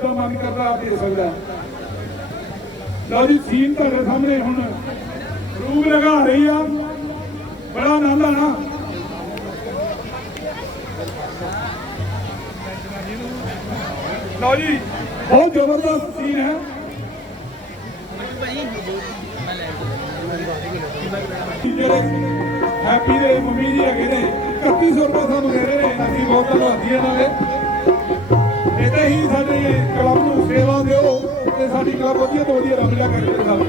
जो मन करता दे सकता। लो जी सीन तेरे सामने हुण रूप लगा रही है, बड़ा आनंद आना। लो जी बहुत जबरदस्त सीन है। हैप्पी दे मम्मी जी है 3100 रुपये सानू दे रहे हैं, असीं बहुत धन्नवादी हैं नाले। इदां ही साडे क्लब नूं सेवा दिओ ते साडी क्लब वधिया तो वधिया रमला करके साडी।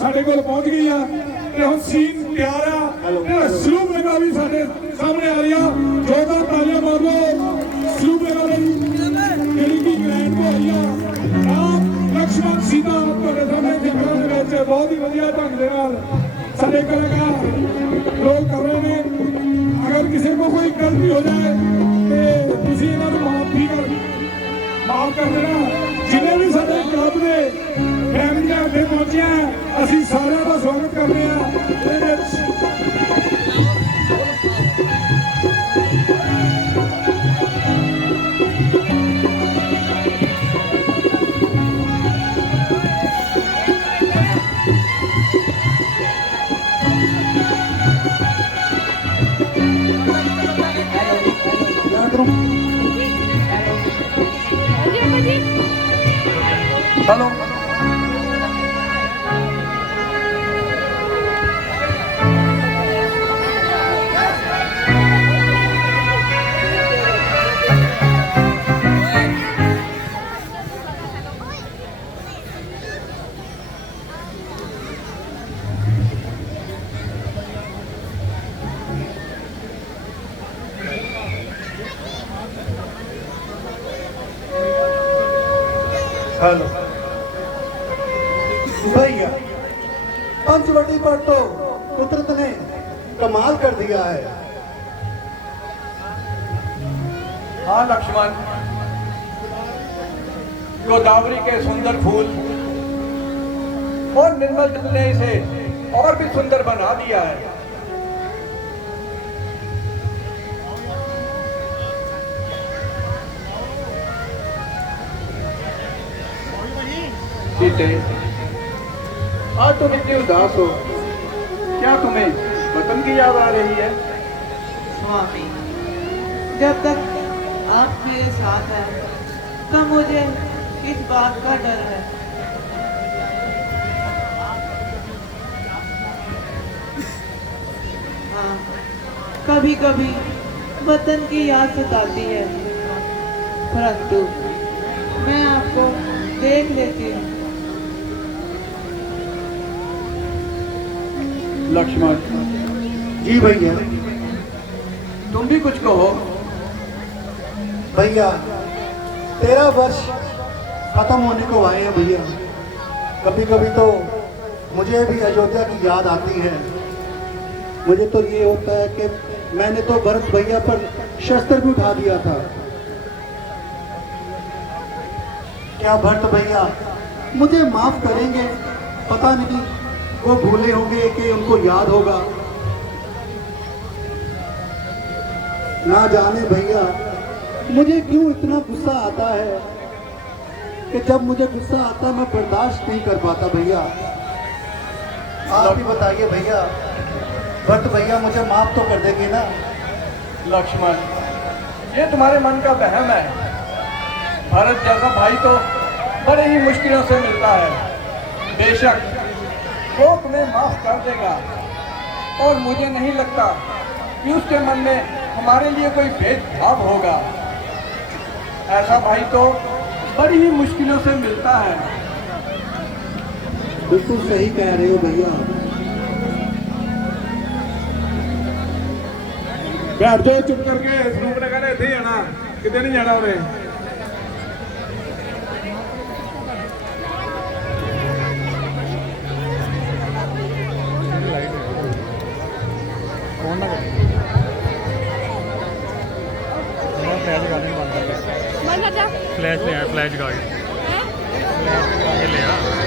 साडे कोल पहुंच गई है ते हुण सीन तैयार है। सलूब लगा भी साडे सामने आ रही है, जोरदार तालियां मार लो। सलूब लगा रही ਜਿਹੜੀ ਕਿ ਗ੍ਰੈਂਡ ਹੋਈ ਆ ਰਾਮ ਲక్ష్మణ सीता ਤੁਹਾਡੇ ਸਾਹਮਣੇ ਜੰਗਲਾਂ ਦੇ ਵਿੱਚ बहुत ही ਵਧੀਆ ਢੰਗ ਦੇ ਨਾਲ ਸਾਡੇ ਕਲਾਕਾਰ ਰੋਲ कर रहे हैं। अगर किसी को कोई गलती हो जाए तो ਤੁਸੀਂ ਇਹਨਾਂ ਨੂੰ माफ कर देना। जिन्हें भी साडे क्लब ने फैमिली अगे पहुंचे हैं, असीं सारिਆਂ ਦਾ स्वागत कर रहे हैं। हेलो हेलो भैया, पंचवटी पर तो कुदरत ने कमाल कर दिया है। हाँ लक्ष्मण, गोदावरी के सुंदर फूल और निर्मल जल ने इसे और भी सुंदर बना दिया है। सीते, आज तुम इतनी उदास हो, क्या तुम्हें वतन की याद आ रही है? स्वामी, जब तक आप मेरे साथ हैं तब मुझे इस बात का डर है। हाँ, कभी कभी वतन की याद सताती है, परंतु मैं आपको देख लेती हूँ। लक्ष्मण जी भैया। तुम भी कुछ कहो। भैया 13 वर्ष खत्म होने को आए हैं भैया। कभी कभी तो मुझे भी अयोध्या की याद आती है। मुझे तो ये होता है कि मैंने तो भरत भैया पर शस्त्र भी उठा दिया था। क्या भरत भैया मुझे माफ करेंगे? पता नहीं वो भूले होंगे कि उनको याद होगा। ना जाने भैया मुझे क्यों इतना गुस्सा आता है कि जब मुझे गुस्सा आता मैं बर्दाश्त नहीं कर पाता। भैया आप ही बताइए भैया, भरत भैया मुझे माफ तो कर देंगे ना? लक्ष्मण, ये तुम्हारे मन का वहम है। भरत जैसा भाई तो बड़े ही मुश्किलों से मिलता है। बेशक वो तुम्हें माफ कर देगा, और मुझे नहीं लगता कि उसके मन में हमारे लिए कोई भेदभाव होगा। ऐसा भाई तो बड़ी ही मुश्किलों से मिलता है। बिल्कुल सही कह रहे हो भैया। बैठ जाओ चुप करके। सलूब ने कहना इत्थे जाना, किते नहीं जाना उन्हें। फ्लैश ले आया, फ्लैश गा के ले आ।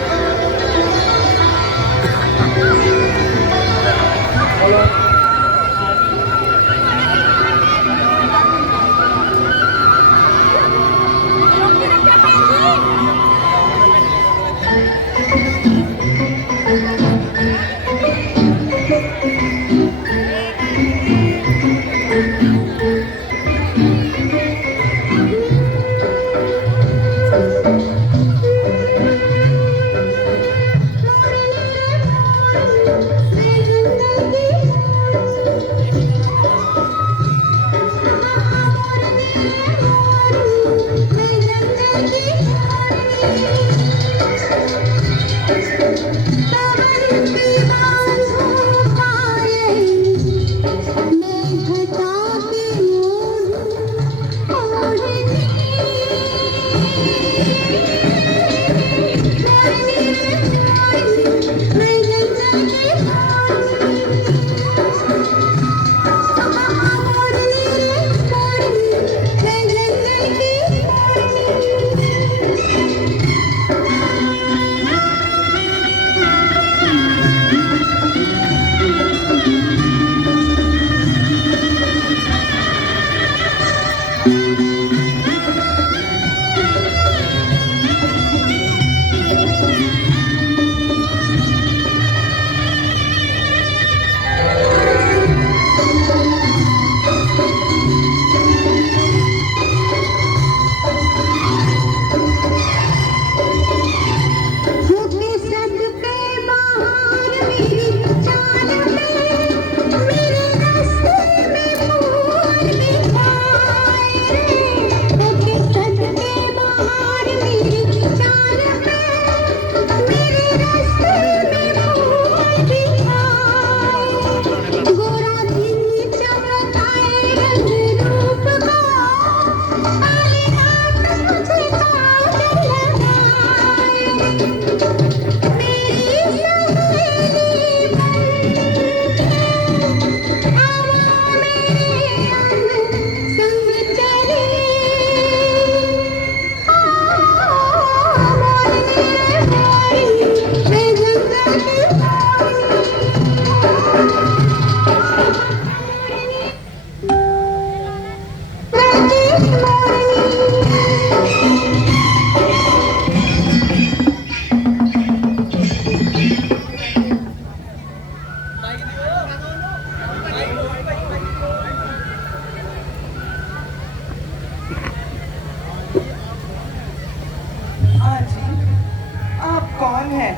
कौन है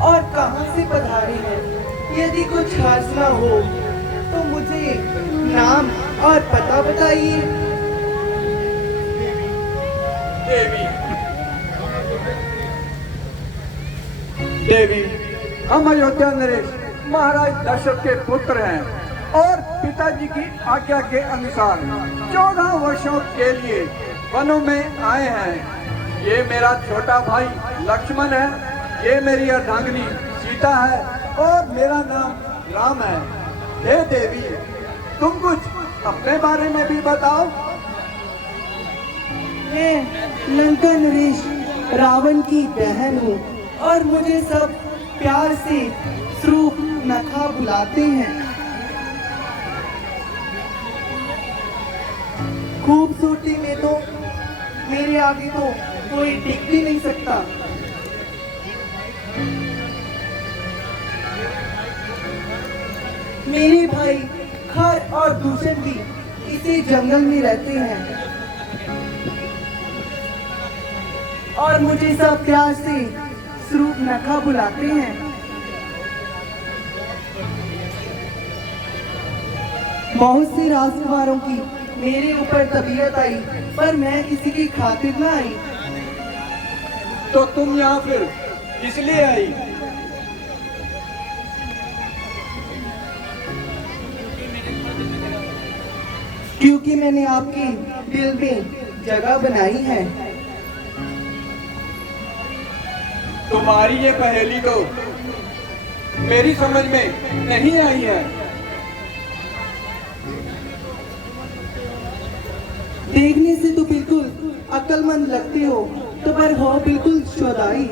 और कहां से पधारे हैं? यदि कुछ हासिल हो तो मुझे नाम और पता बताइए। देवी, देवी, हम अयोध्या नरेश महाराज दशरथ के पुत्र हैं और पिताजी की आज्ञा के अनुसार 14 वर्षों के लिए वनों में आए हैं। ये मेरा छोटा भाई लक्ष्मण है, ये मेरी अर्धांगिनी सीता है और मेरा नाम राम है। हे देवी, तुम कुछ अपने बारे में भी बताओ। मैं लंका नरेश रावण की बहन हूँ और मुझे सब प्यार से स्वरूप नखा बुलाते हैं। खूबसूरती में तो मेरे आगे तो कोई टिक भी नहीं सकता। मेरे भाई खर और दूषण भी इसी जंगल में रहते हैं और मुझे सब प्यार से स्वरूप नखा बुलाते हैं। बहुत से राजकुमारों की मेरे ऊपर तबीयत आई पर मैं किसी की खातिर न आई। तो तुम यहाँ फिर इसलिए आई? क्योंकि मैंने आपके दिल में जगह बनाई है। तुम्हारी ये पहेली तो मेरी समझ में नहीं आई है। देखने से तो बिल्कुल अक्लमंद लगते हो, तो पर हो बिल्कुल शोदाई।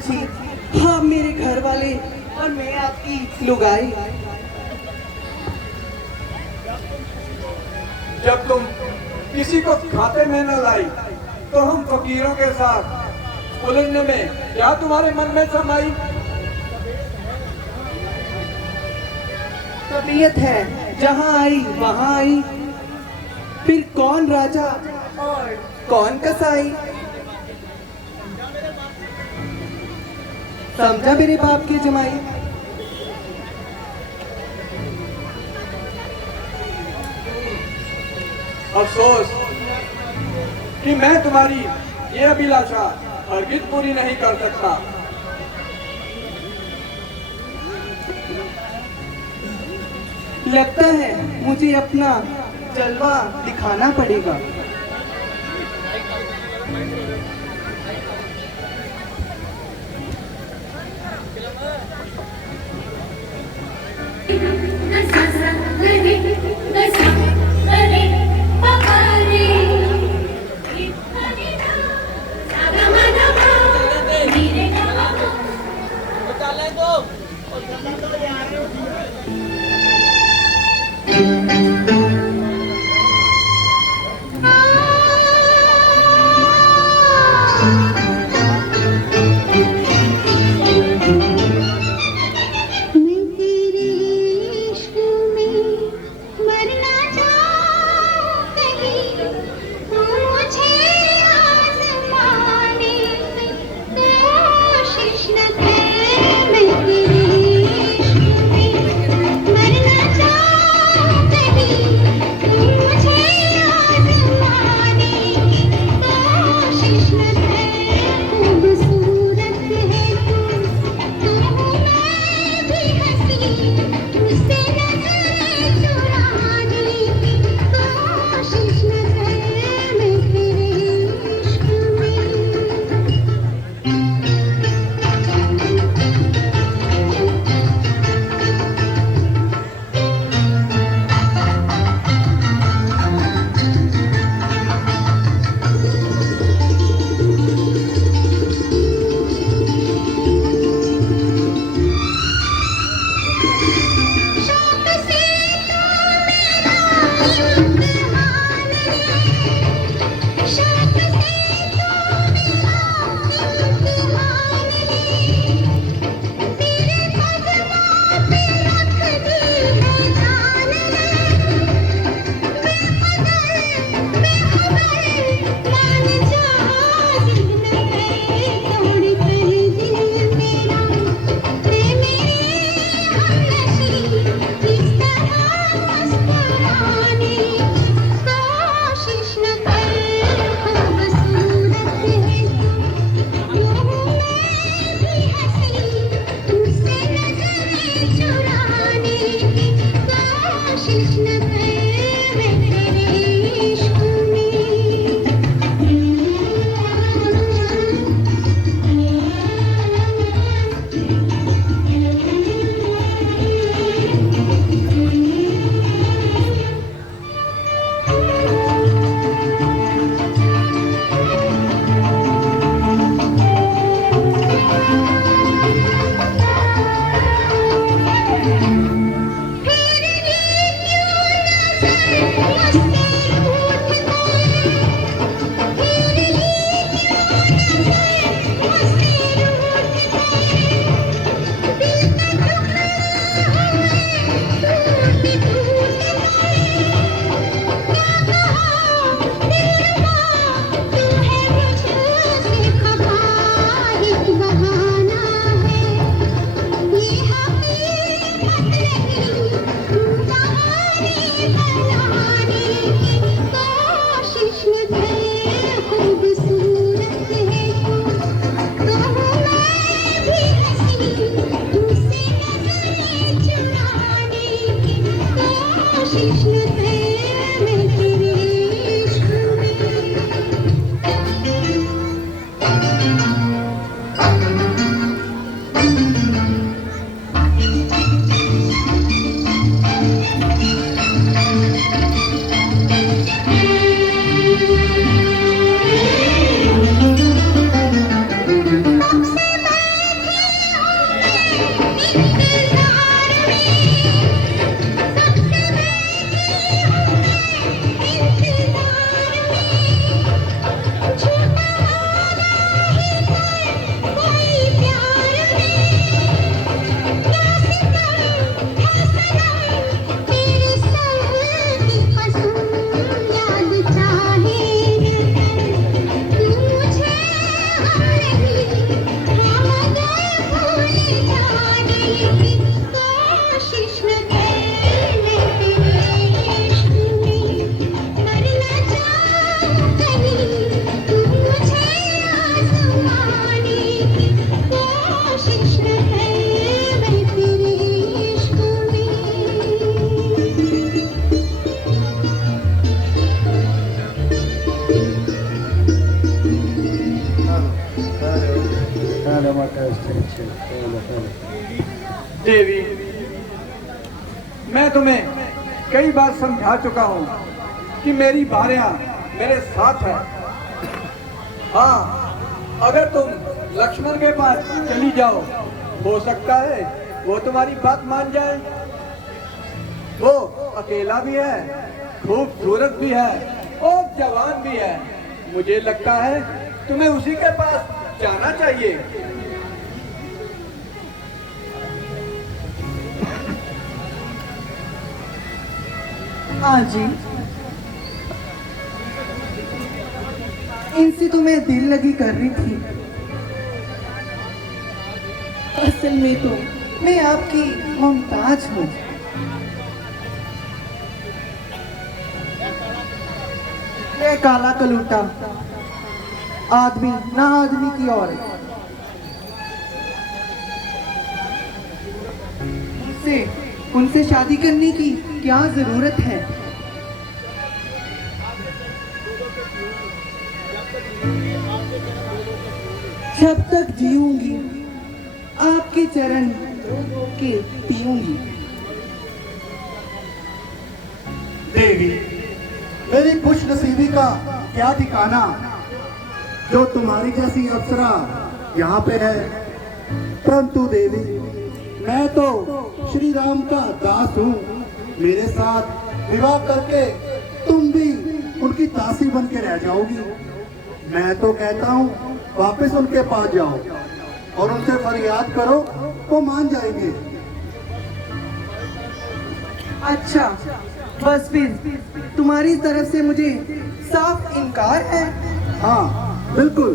जी हाँ, मेरे घर वाले और मैं आपकी लुगाई। जब तुम किसी को खाते में न लाई तो हम फकीरों के साथ उलझने में क्या तुम्हारे मन में समाई? तबीयत है, जहाँ आई वहाँ आई। फिर कौन राजा और कौन कसाई? समझा मेरे बाप की जमाई। अफसोस कि मैं तुम्हारी ये अभिलाषा हरगिज पूरी नहीं कर सकता। लगता है मुझे अपना जलवा दिखाना पड़ेगा। देवी, मैं तुम्हें कई बार समझा चुका हूँ कि मेरी भार्या मेरे साथ है। हाँ, अगर तुम लक्ष्मण के पास चली जाओ, हो सकता है वो तुम्हारी बात मान जाए। वो अकेला भी है, खूबसूरत भी है और जवान भी है। मुझे लगता है तुम्हें उसी के पास जाना चाहिए। हाँ जी, इनसे तो मैं दिल लगी कर रही थी। असल में तो मैं आपकी मुमताज हूँ। मैं काला कलूटा आदमी ना आदमी की औरत, उनसे शादी करने की क्या जरूरत है? जब तक जीऊंगी आपके चरण के पीऊंगी। देवी, मेरी खुश नसीबी का क्या ठिकाना जो तुम्हारी जैसी अप्सरा यहाँ पे है। परंतु देवी, मैं तो श्री राम का दास हूँ। मेरे साथ विवाह करके तुम भी उनकी दासी बन के रह जाओगी। मैं तो कहता हूँ वापस उनके पास जाओ और उनसे फरियाद करो, वो मान जाएंगे। अच्छा, बस फिर तुम्हारी तरफ से मुझे साफ इनकार है? हाँ, बिल्कुल।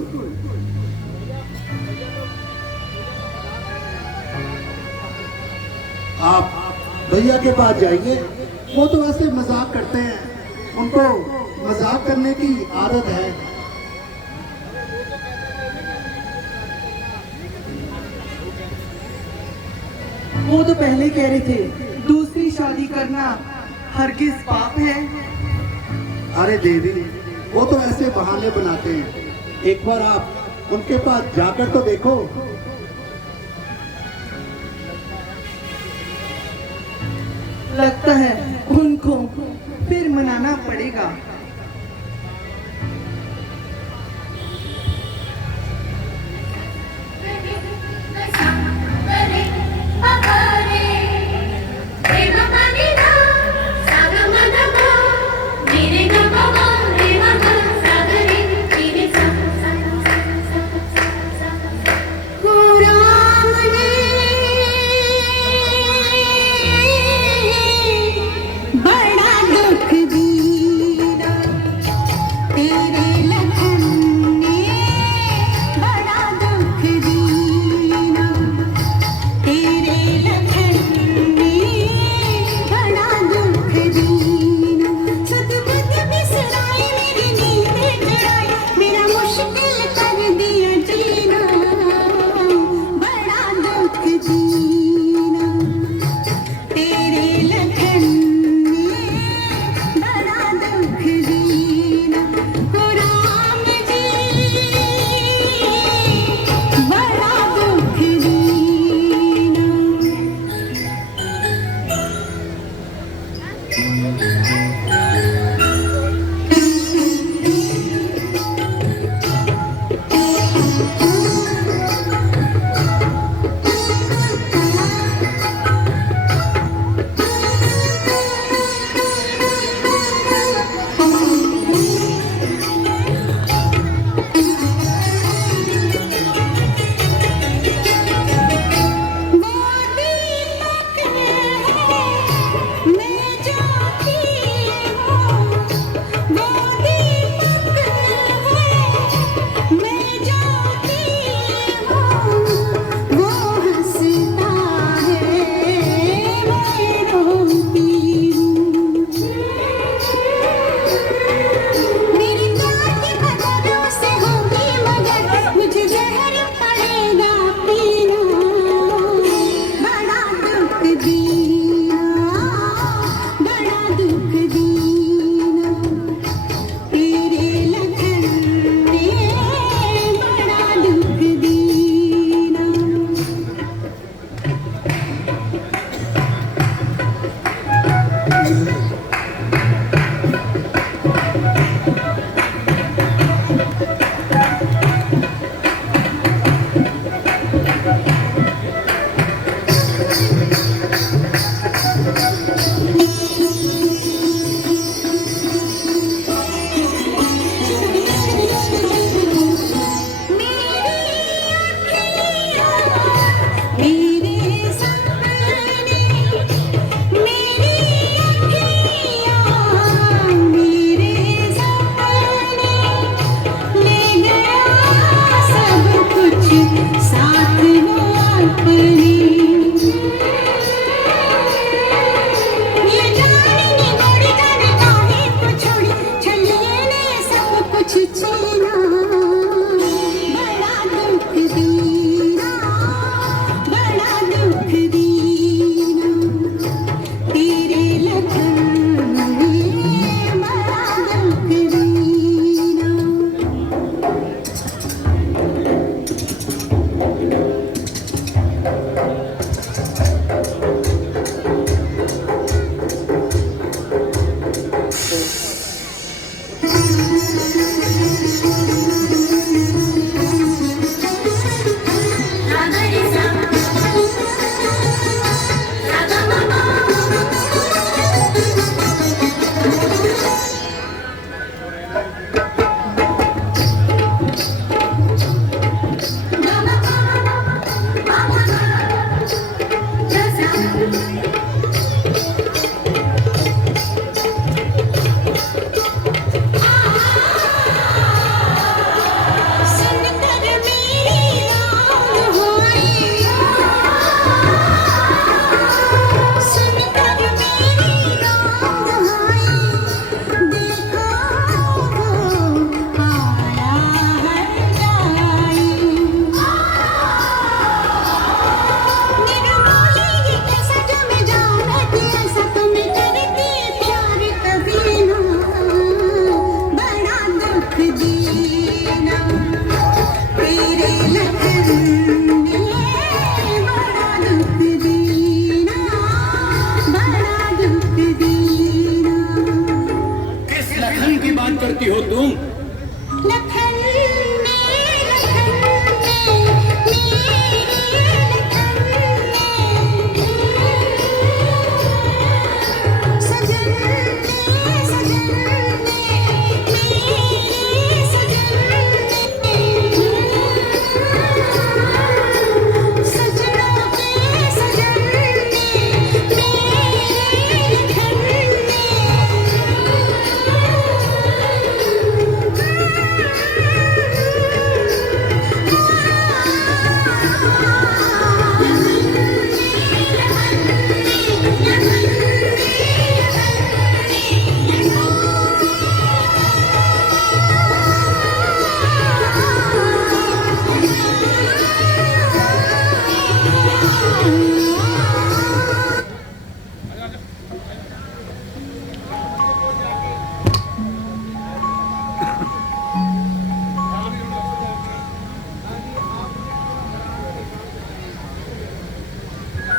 आप भैया के पास जाइए, वो तो ऐसे मजाक करते हैं, उनको मजाक करने की आदत है। वो तो पहले कह रहे थे दूसरी शादी करना हरगिज पाप है। अरे देवी, वो तो ऐसे बहाने बनाते हैं। एक बार आप उनके पास जाकर तो देखो। लगता है उनको फिर मनाना पड़ेगा। बड़ा दुख दीना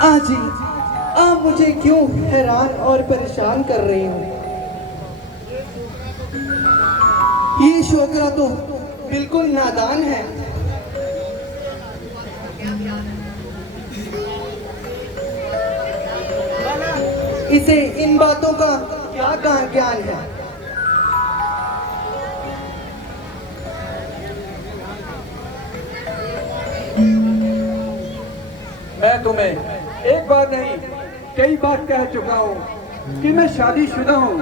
आजी, आप मुझे क्यों हैरान और परेशान कर रही हो? ये छोकरा तो बिल्कुल नादान है। इसे इन बातों का क्या ज्ञान है? मैं तुम्हें एक बार नहीं कई बार कह चुका हूँ कि मैं शादीशुदा हूँ।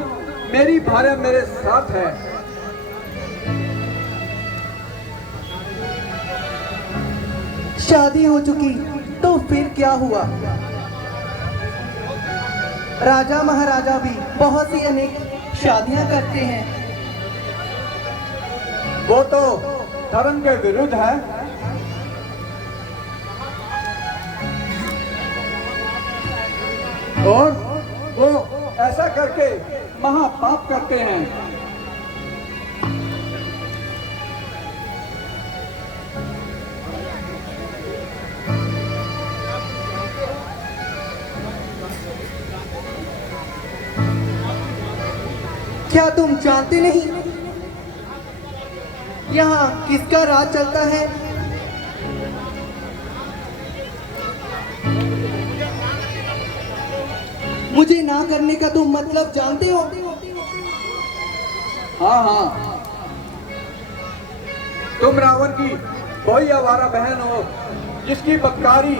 मेरी भार्या मेरे साथ है। शादी हो चुकी तो फिर क्या हुआ? राजा महाराजा भी बहुत सी अनेक शादियां करते हैं। वो तो धर्म के विरुद्ध है। और वो ऐसा करके महापाप करते हैं। क्या तुम जानते नहीं यहाँ किसका राज चलता है? मुझे ना करने का तुम मतलब जानते हो? हाँ हाँ, तुम रावण की कोई आवारा बहन हो जिसकी बदकारी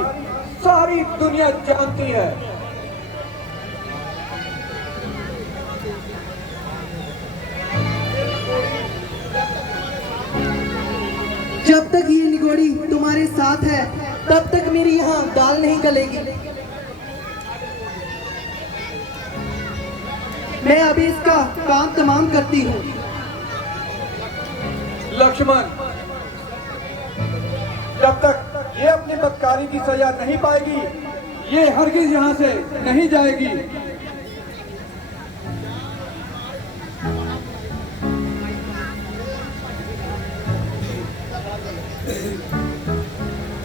सारी दुनिया जानती है। जब तक ये निगोड़ी तुम्हारे साथ है तब तक मेरी यहाँ दाल नहीं गलेगी। मैं अभी इसका काम तमाम करती हूँ। लक्ष्मण, जब तक ये अपनी बदकारी की सजा नहीं पाएगी, ये हरगिज यहाँ से नहीं जाएगी।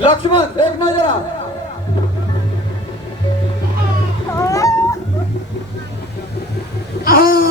लक्ष्मण, देखना जरा। आ